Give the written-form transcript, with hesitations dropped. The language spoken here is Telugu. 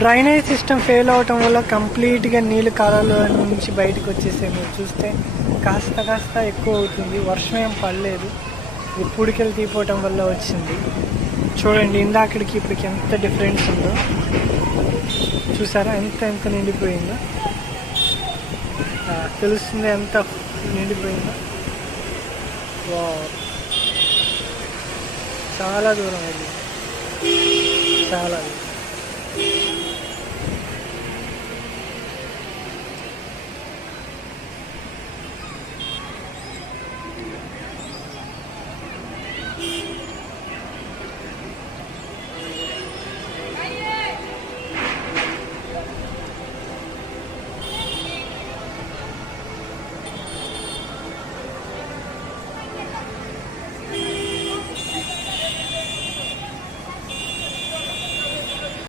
డ్రైనేజ్ సిస్టమ్ ఫెయిల్ అవటం వల్ల కంప్లీట్గా నీళ్ళు కాలాల నుంచి బయటకు వచ్చేసాయి. మీరు చూస్తే కాస్త ఎక్కువ అవుతుంది. వర్షం ఏం పడలేదు, పూడికలు తీపోవటం వల్ల వచ్చింది. చూడండి ఇందాకడికి ఇప్పటికి ఎంత డిఫరెన్స్ ఉందో చూసారా, ఎంత నిండిపోయిందో తెలుస్తుంది, ఎంత నిండిపోయిందో. చాలా దూరం అది, చాలా దూరం.